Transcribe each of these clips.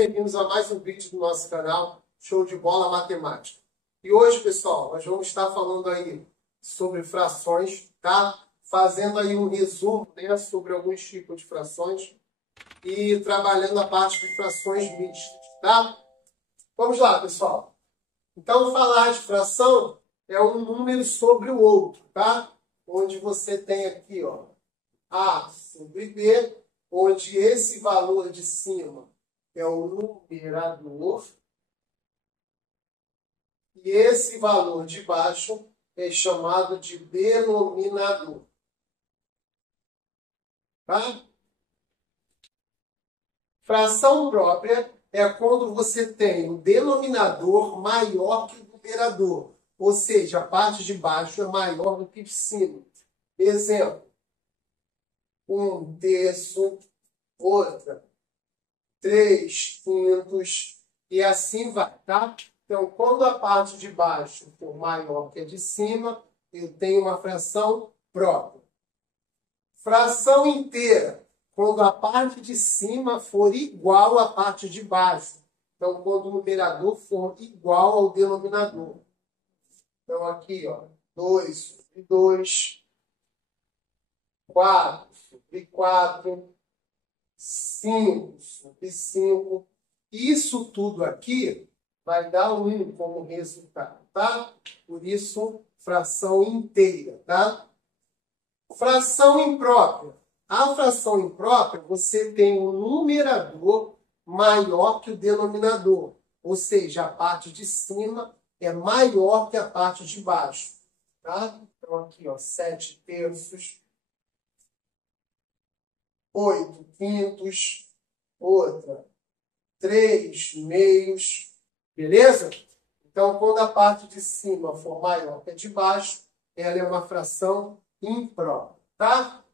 bem-vindos a mais um vídeo do nosso canal Show de Bola Matemática. E hoje, pessoal, nós vamos estar falando aí sobre frações, tá? Fazendo aí um resumo, né, sobre alguns tipos de frações e trabalhando a parte de frações mistas, tá? Vamos lá, pessoal. Então, falar de fração é um número sobre o outro, tá? Onde você tem aqui, ó, A sobre B, onde esse valor de cima é o numerador e esse valor de baixo é chamado de denominador. Tá? Fração própria é quando você tem o denominador maior que o numerador, ou seja, a parte de baixo é maior do que de cima. Exemplo, 1/3, outra, 3/5 e assim vai, tá? Então, quando a parte de baixo for maior que a de cima, eu tenho uma fração própria. Fração inteira, quando a parte de cima for igual à parte de baixo. Então, quando o numerador for igual ao denominador. Então, aqui, ó, 2 sobre 2, 4 sobre 4, 5 sobre 5. Isso tudo aqui vai dar 1 como resultado, tá? Por isso, fração inteira, tá? Fração imprópria. A fração imprópria, você tem um numerador maior que o denominador. Ou seja, a parte de cima é maior que a parte de baixo, tá? Então, aqui, ó, 7/3, 8/5, outra, 3/2, beleza? Então, quando a parte de cima for maior que a de baixo, ela é uma fração imprópria, tá?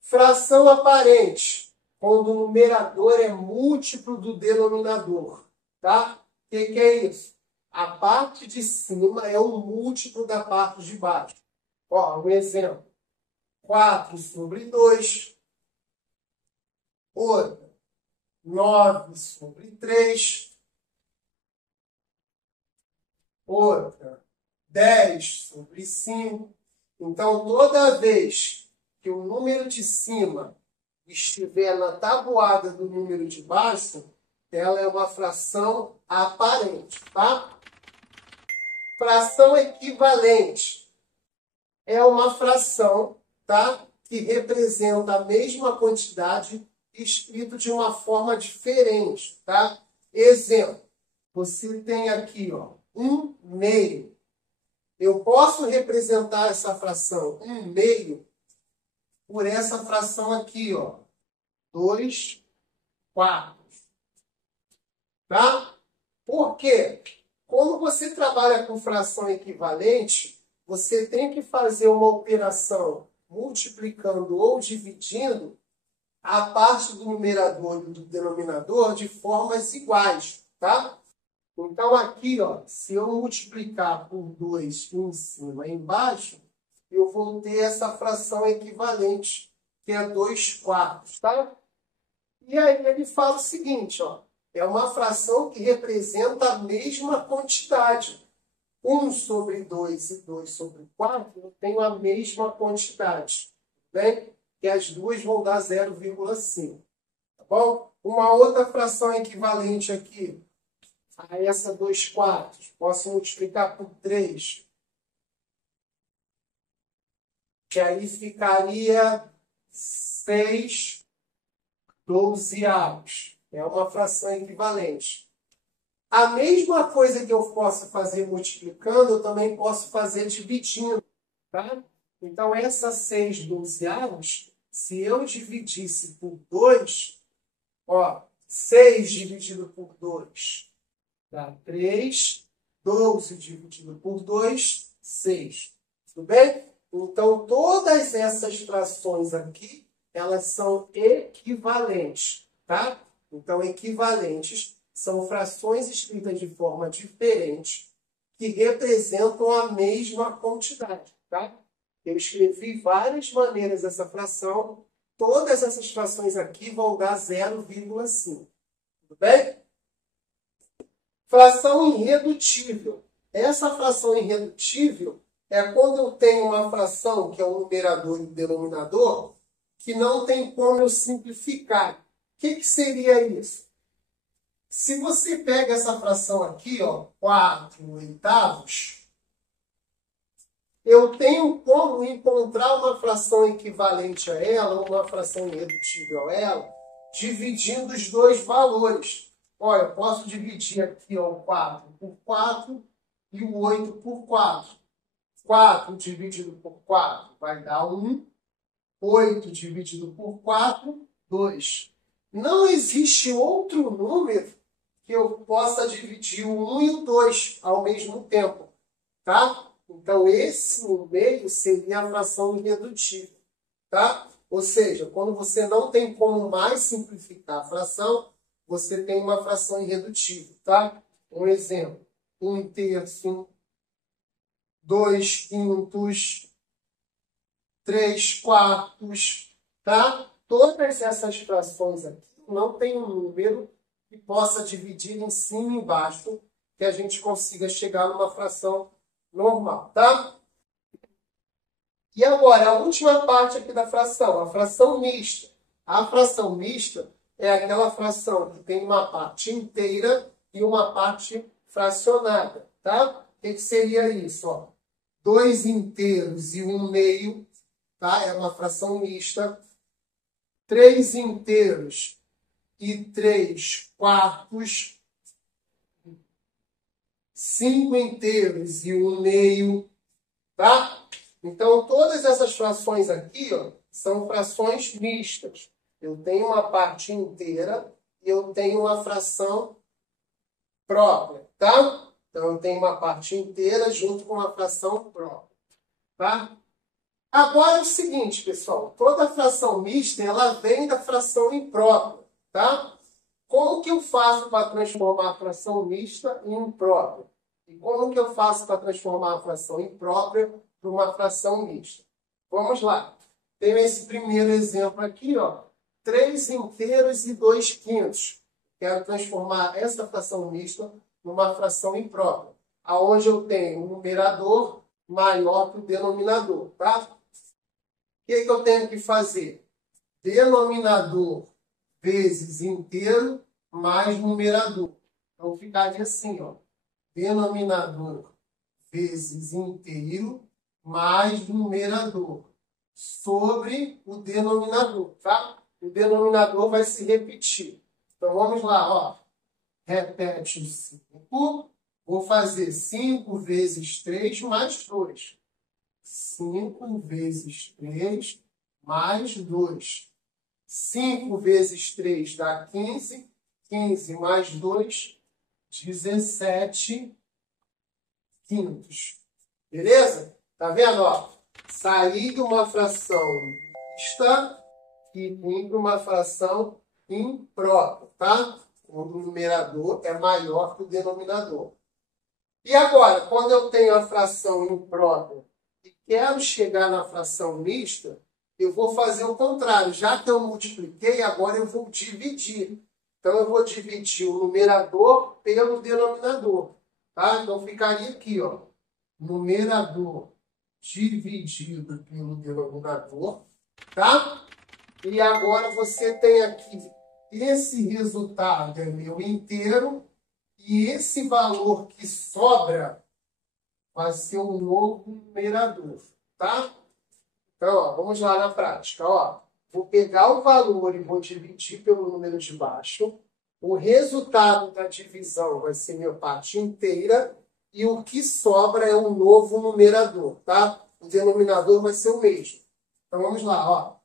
Fração aparente, quando o numerador é múltiplo do denominador, tá? O que é isso? A parte de cima é um múltiplo da parte de baixo. Ó, um exemplo. 4 sobre 2, outra, 9 sobre 3, outra, 10 sobre 5. Então, toda vez que o número de cima estiver na tabuada do número de baixo, ela é uma fração aparente, tá? Fração equivalente é uma fração, tá, que representa a mesma quantidade escrito de uma forma diferente, tá? Exemplo, você tem aqui, ó, 1/2. Eu posso representar essa fração 1/2 por essa fração aqui, ó, 2/4. Tá? Por quê? Como você trabalha com fração equivalente, você tem que fazer uma operação multiplicando ou dividindo a parte do numerador e do denominador de formas iguais, tá? Então, aqui, ó, se eu multiplicar por 2 em cima e embaixo, eu vou ter essa fração equivalente, que é 2/4, tá? E aí ele fala o seguinte, ó, é uma fração que representa a mesma quantidade. 1 sobre 2 e 2 sobre 4, eu tenho a mesma quantidade, bem? E as duas vão dar 0,5, tá bom? Uma outra fração equivalente aqui a essa 2/4, posso multiplicar por 3, que aí ficaria 6/12. É uma fração equivalente. A mesma coisa que eu posso fazer multiplicando, eu também posso fazer dividindo, tá? Então, essa 6/12, se eu dividisse por 2, ó, 6 dividido por 2 dá 3, 12 dividido por 2, 6. Tudo bem? Então, todas essas frações aqui, elas são equivalentes, tá? Então, equivalentes são frações escritas de forma diferente que representam a mesma quantidade, tá? Eu escrevi várias maneiras essa fração. Todas essas frações aqui vão dar 0,5. Tudo bem? Fração irredutível. Essa fração irredutível é quando eu tenho uma fração, que é o numerador e o denominador, que não tem como eu simplificar. O que seria isso? Se você pega essa fração aqui, ó, 4/8, eu tenho como encontrar uma fração equivalente a ela, uma fração irredutível a ela, dividindo os dois valores. Olha, eu posso dividir aqui ó, o 4 por 4 e o 8 por 4. 4 dividido por 4 vai dar 1. 8 dividido por 4, 2. Não existe outro número que eu possa dividir o 1 e o 2 ao mesmo tempo. Tá? Então, esse no meio seria a fração irredutível. Tá? Ou seja, quando você não tem como mais simplificar a fração, você tem uma fração irredutível. Tá? Um exemplo. 1/3, 2/5, 3/4, tá? Todas essas frações aqui não tem um número que possa dividir em cima e embaixo, que a gente consiga chegar numa fração normal, tá? E agora, a última parte aqui da fração, a fração mista. A fração mista é aquela fração que tem uma parte inteira e uma parte fracionada, tá? O que seria isso? Ó? 2 inteiros e 1 meio, tá? É uma fração mista. 3 inteiros e 3/4. 5 inteiros e 1 meio, tá? Então, todas essas frações aqui, ó, são frações mistas. Eu tenho uma parte inteira e eu tenho uma fração própria, tá? Então, eu tenho uma parte inteira junto com uma fração própria, tá? Agora é o seguinte, pessoal. Toda fração mista, ela vem da fração imprópria, tá? Como que eu faço para transformar a fração mista em imprópria? E como que eu faço para transformar a fração imprópria para uma fração mista? Vamos lá. Tenho esse primeiro exemplo aqui, ó. 3 inteiros e 2/5. Quero transformar essa fração mista numa fração imprópria, aonde eu tenho um numerador maior que o denominador, tá? O que eu tenho que fazer? Denominador vezes inteiro mais numerador. Então, ficaria assim, ó. Denominador vezes inteiro mais numerador sobre o denominador, tá? O denominador vai se repetir. Então, vamos lá, ó. Repete o 5. Vou fazer 5 vezes 3 mais 2. 5 vezes 3 mais 2. 5 vezes 3 dá 15. 15 mais 2, 17 quintos. Beleza? Tá vendo? Ó, sair de uma fração mista e ir para uma fração imprópria, tá? Quando o numerador é maior que o denominador. E agora, quando eu tenho a fração imprópria e quero chegar na fração mista, eu vou fazer o contrário. Já que eu multipliquei, agora eu vou dividir. Então, eu vou dividir o numerador pelo denominador. Tá? Então, ficaria aqui, ó. Numerador dividido pelo denominador. Tá? E agora você tem aqui, esse resultado é meu inteiro. E esse valor que sobra vai ser um novo numerador. Tá? Então, ó, vamos lá na prática. Ó. Vou pegar o valor e vou dividir pelo número de baixo. O resultado da divisão vai ser minha parte inteira. E o que sobra é um novo numerador, tá? O denominador vai ser o mesmo. Então, vamos lá, ó.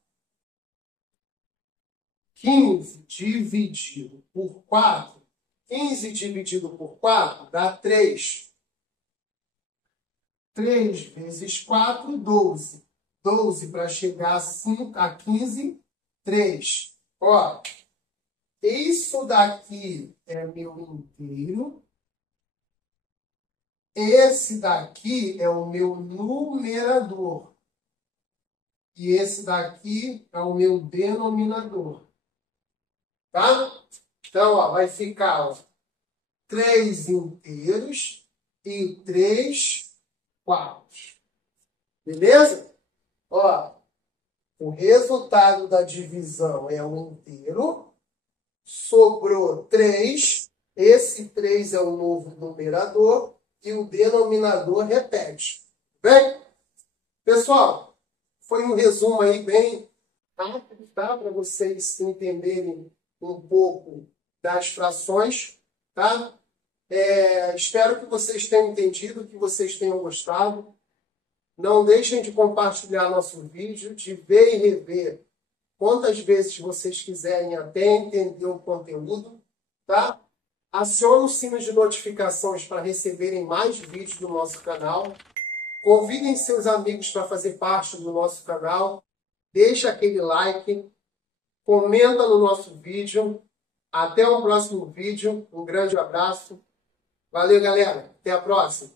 15 dividido por 4. 15 dividido por 4 dá 3. 3 vezes 4, 12. 12 para chegar a 15, 3. Ó, isso daqui é meu inteiro. Esse daqui é o meu numerador. E esse daqui é o meu denominador. Tá? Então, ó, vai ficar, ó, 3 inteiros e 3 quartos. Beleza? Ó, o resultado da divisão é um inteiro. Sobrou 3. Esse 3 é o novo numerador e o denominador repete. Bem? Pessoal, foi um resumo aí bem rápido, tá? Para vocês entenderem um pouco das frações, tá? Espero que vocês tenham entendido, que vocês tenham gostado. Não deixem de compartilhar nosso vídeo, de ver e rever quantas vezes vocês quiserem até entender o conteúdo, tá? Acione o sino de notificações para receberem mais vídeos do nosso canal. Convidem seus amigos para fazer parte do nosso canal. Deixe aquele like, comenta no nosso vídeo. Até o próximo vídeo. Um grande abraço. Valeu, galera. Até a próxima.